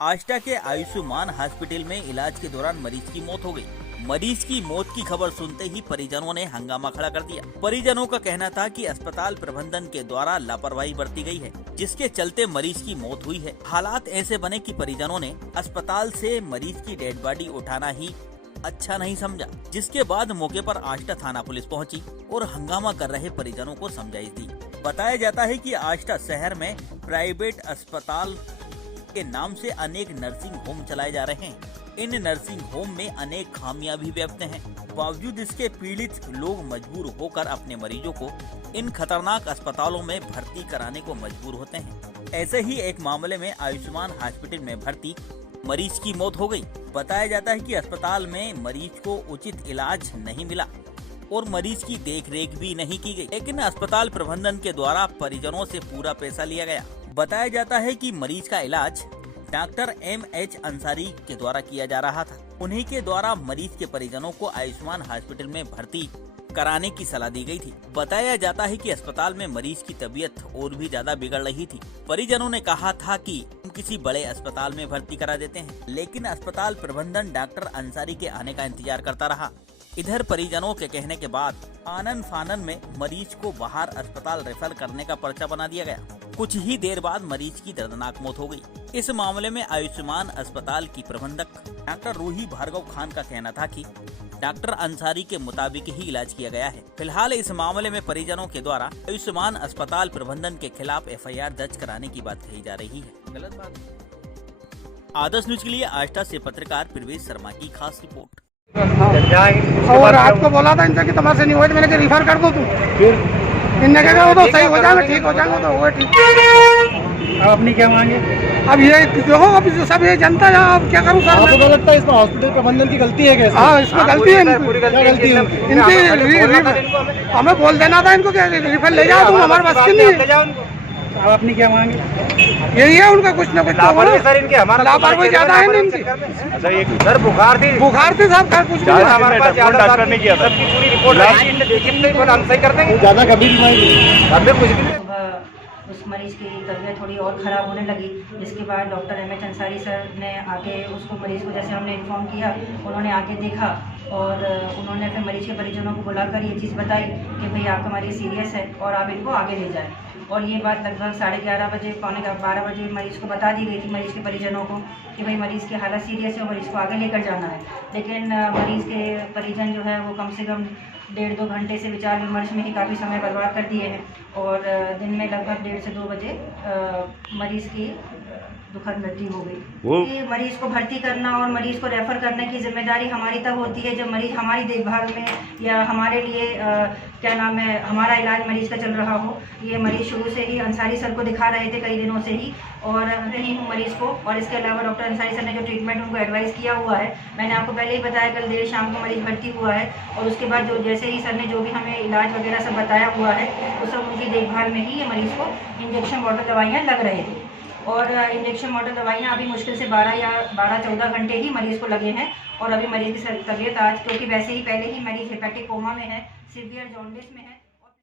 आष्टा के आयुष्मान हॉस्पिटल में इलाज के दौरान मरीज की मौत हो गई। मरीज की मौत की खबर सुनते ही परिजनों ने हंगामा खड़ा कर दिया। परिजनों का कहना था कि अस्पताल प्रबंधन के द्वारा लापरवाही बरती गई है, जिसके चलते मरीज की मौत हुई है। हालात ऐसे बने कि परिजनों ने अस्पताल से मरीज की डेड बॉडी उठाना ही अच्छा नहीं समझा, जिसके बाद मौके पर आष्टा थाना पुलिस पहुंची और हंगामा कर रहे परिजनों को समझाइश दी। बताया जाता है कि आष्टा शहर में प्राइवेट अस्पताल के नाम से अनेक नर्सिंग होम चलाए जा रहे हैं। इन नर्सिंग होम में अनेक खामियां भी व्यक्त हैं। बावजूद इसके पीड़ित लोग मजबूर होकर अपने मरीजों को इन खतरनाक अस्पतालों में भर्ती कराने को मजबूर होते हैं। ऐसे ही एक मामले में आयुष्मान हॉस्पिटल में भर्ती मरीज की मौत हो गई। बताया जाता है कि अस्पताल में मरीज को उचित इलाज नहीं मिला और मरीज की देखरेख भी नहीं की गई, लेकिन अस्पताल प्रबंधन के द्वारा परिजनों से पूरा पैसा लिया गया। बताया जाता है कि मरीज का इलाज डॉक्टर M.H. अंसारी के द्वारा किया जा रहा था। उन्हीं के द्वारा मरीज के परिजनों को आयुष्मान हॉस्पिटल में भर्ती कराने की सलाह दी गई थी। बताया जाता है कि अस्पताल में मरीज की तबीयत और भी ज्यादा बिगड़ रही थी। परिजनों ने कहा था कि हम किसी बड़े अस्पताल में भर्ती करा देते हैं, लेकिन अस्पताल प्रबंधन डॉक्टर अंसारी के आने का इंतजार करता रहा। इधर परिजनों के कहने के बाद आनन फानन में मरीज को बाहर अस्पताल रेफर करने का पर्चा बना दिया गया। कुछ ही देर बाद मरीज की दर्दनाक मौत हो गई। इस मामले में आयुष्मान अस्पताल की प्रबंधक डॉक्टर रूही भार्गव खान का कहना था कि डॉक्टर अंसारी के मुताबिक ही इलाज किया गया है। फिलहाल इस मामले में परिजनों के द्वारा आयुष्मान अस्पताल प्रबंधन के खिलाफ FIR दर्ज कराने की बात कही जा रही है। गलत बात। आदर्श न्यूज के लिए आष्टा से पत्रकार प्रवेश शर्मा की खास रिपोर्ट। और आपको बोला था इनसे कि तुम्हारे से नहीं हुआ, मैंने कहा रिफर कर दो तुम। फिर इनने कहा वो तो सही हो जाएगा, ठीक हो जाएगा, तो हुआ ठीक। अब अपनी क्या मांगे? अब ये जो हो, अब सब ये जनता है, अब क्या करूँ सर? आपको लगता है इसमें हॉस्पिटल प्रबंधन की गलती है? कैसे? हाँ, इसमें गलती है, क्या गलती है इनकी? हमें बोल देना था इनको कि रिफर ले जाओ, तुम हमारे बस की नहीं। अब अपनी क्या मांगे? यही है उनका, कुछ न कुछ सर इनके हमारा लापरवाही ज्यादा है इनकी। अच्छा, ये सर बुखार थी साहब, खैर कुछ नहीं हमारे पास डॉक्टर ने किया, सबकी पूरी रिपोर्ट आई, देखी नहीं, हम सही कर देंगे। ज्यादा गंभीर बीमारी अभी कुछ भी उस मरीज की तबीयत थोड़ी और ख़राब होने लगी, जिसके बाद डॉक्टर M.H. अंसारी सर ने आके उसको मरीज़ को जैसे हमने इन्फॉर्म किया, उन्होंने आके देखा और उन्होंने फिर मरीज़ के परिजनों को बुलाकर ये चीज़ बताई कि भाई आपका मरीज़ सीरियस है और आप इनको आगे ले जाएं। और ये बात लगभग 11:30 बजे, पौने 12 बजे मरीज़ को बता दी गई थी, मरीज़ के परिजनों को, कि भाई मरीज़ की हालत सीरियस है और मरीज़ को आगे लेकर जाना है। लेकिन मरीज़ के परिजन जो है वो कम से कम 1.5-2 घंटे से विचार विमर्श में ही काफ़ी समय बर्बाद कर दिए हैं और दिन में लगभग 1:30 से 2 बजे मरीज़ की दुखद मृत्यु हो गई। कि मरीज़ को भर्ती करना और मरीज़ को रेफ़र करने की जिम्मेदारी हमारी तब होती है जब मरीज़ हमारी देखभाल में या हमारे लिए क्या नाम है, हमारा इलाज मरीज़ का चल रहा हो। ये मरीज़ शुरू से ही अंसारी सर को दिखा रहे थे कई दिनों से ही, और नहीं हूँ मरीज़ को। और इसके अलावा डॉक्टर अंसारी सर ने जो ट्रीटमेंट उनको एडवाइस किया हुआ है, मैंने आपको पहले ही बताया, कल देर शाम को मरीज़ भर्ती हुआ है और उसके बाद जो जैसे ही सर ने जो भी हमें इलाज वगैरह सब बताया हुआ है, वो सब उनकी देखभाल में ही ये मरीज़ को इंजेक्शन बॉटल दवाइयाँ लग रहे थे। और इंजेक्शन बॉटल दवाइयाँ अभी मुश्किल से 12-14 घंटे ही मरीज़ को लगे हैं और अभी मरीज़ की तबीयत आज, क्योंकि वैसे ही पहले ही मरीज़ हेपेटिक कोमा में है, सीवियर जॉन्डिस में है।